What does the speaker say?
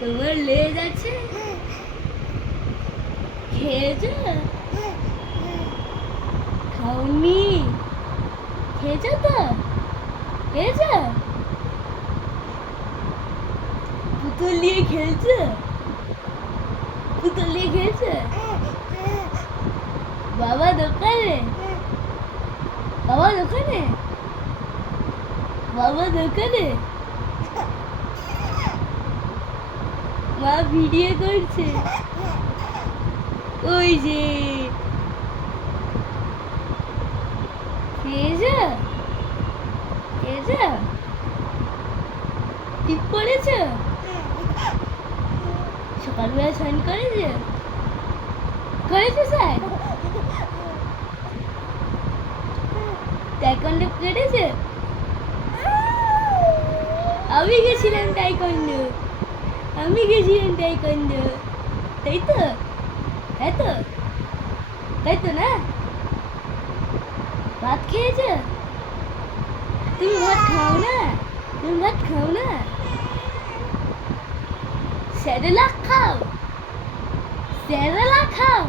তোমার লেজ আছে, খেয়েছো? খাওনি? খেয়েছো তো? খেয়েছো? পুতুল নিয়ে খেলছো? পুতুল নিয়ে খেলছো? বাবা দোকানে? বাবা দোকানে? বাবা দোকানে? মা ভিডিও করছে। ওই যে খেয়েছো? খেয়েছো? টিপ পড়েছো? সকালবেলা স্নান করেছো? করেছো স্যার? টাইকন্ডো করেছো? আমি গেছিলাম টাইকন্ডো। আমি গেছিলাম টাইকন্ডো। তাই তো? তাই তো? তাই তো না? ভাত খেয়েছো? তুমি ভাত খাও না? তুমি ভাত খাও না? স্যারেলাক খাও? স্যারেলাক খাও?